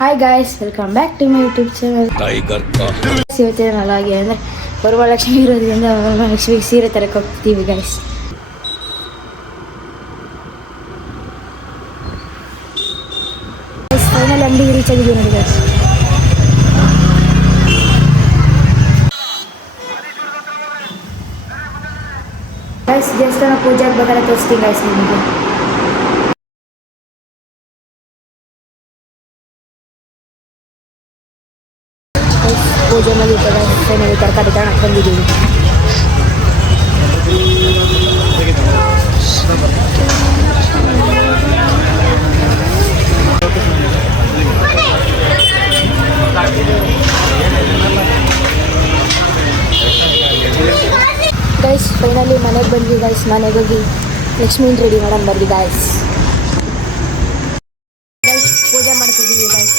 Hi guys, welcome back to my YouTube channel. ಇವತ್ತೇನು ಹಾಗೆ ಅಂದರೆ ವರಮಹಾಲಕ್ಷ್ಮಿ ಇರೋದ್ರಿಂದ ವರಮಹಾಲಕ್ಷ್ಮಿಗೆ ಸೀರೆ ತರಕ್ಕೆ ಹೋಗ್ತೀವಿ ಗಾಯ್ಸ್. ಫೈನಲ್ ಅಂಗಡಿಗೆ ರೀಚ್ ಆಗಿದ್ದೀವಿ ನೋಡಿ ಗಾಯ್ಸ್. ಗಾಯ್ಸ್ ದೇವಸ್ಥಾನ ಪೂಜೆಗೆ ಬೇಕಾದ್ರೆ ತೋರಿಸ್ತೀನಿ ಗಾಯ್ಸ್ ನಿಮಗೆ. ಪೂಜೆ ಮುಗಿಯುತ್ತೆ ಗಾಯ್ಸ್. ಫೈನಲಿ ತರಕಾರಿ ತಗೊಳಕ್ಕೆ ಬಂದಿದ್ದೀವಿ. ಗೈಸ್ ಫೈನಲಿ ಮನೆಗೆ ಬಂದ್ವಿ ಗೈಸ್. ಮನೆಗೆ ಹೋಗಿ ಲಕ್ಷ್ಮೀನ ರೆಡಿ ಮಾಡೋಣ ಬರ್ರಿ ಗೈಸ್. ಗೈಸ್ ಪೂಜೆ ಮಾಡ್ತಿದ್ದೀವಿ ಗೈಸ್.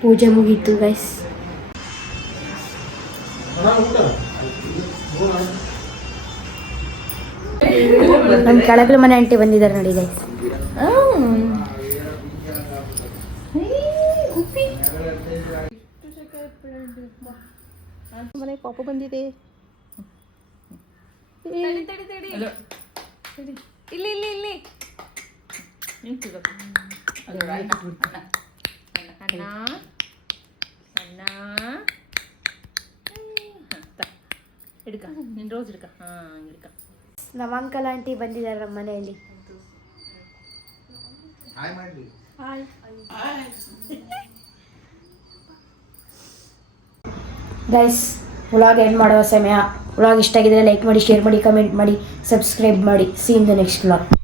ಪೂಜೆ ಮುಗೀತು ಗೈಸ್. ನಮ್ಮ ಕೆಳಗಲ ಮನೆ ಆಂಟಿ ಬಂದಿದ್ದಾರೆ ನೋಡಿ ಗೈಸ್. ಮನೆ ಪಾಪ ಬಂದಿದೆ. ಇಲ್ಲಿ ಇಲ್ಲಿ ಇಲ್ಲಿ ಅಣ್ಣ ಅಣ್ಣ ಹಿಡ್ಕ ನಿನ್ನ ರೋಸ್ ಹಿಡ್ಕ. ಹಾಂ ಹಿಡ್ಕ. ನಮ್ಮ ಅಂಕಲ್ ಆಂಟಿ ಬಂದಿದ್ದಾರೆ ನಮ್ಮ ಮನೆಯಲ್ಲಿ. ಗೈಸ್ ವ್ಲಾಗ್ ಎಂಡ್ ಮಾಡುವ ಸಮಯ. ವ್ಲಾಗ್ ಇಷ್ಟ ಆಗಿದ್ರೆ ಲೈಕ್ ಮಾಡಿ, ಶೇರ್ ಮಾಡಿ, ಕಮೆಂಟ್ ಮಾಡಿ, ಸಬ್ಸ್ಕ್ರೈಬ್ ಮಾಡಿ. C in the next vlog.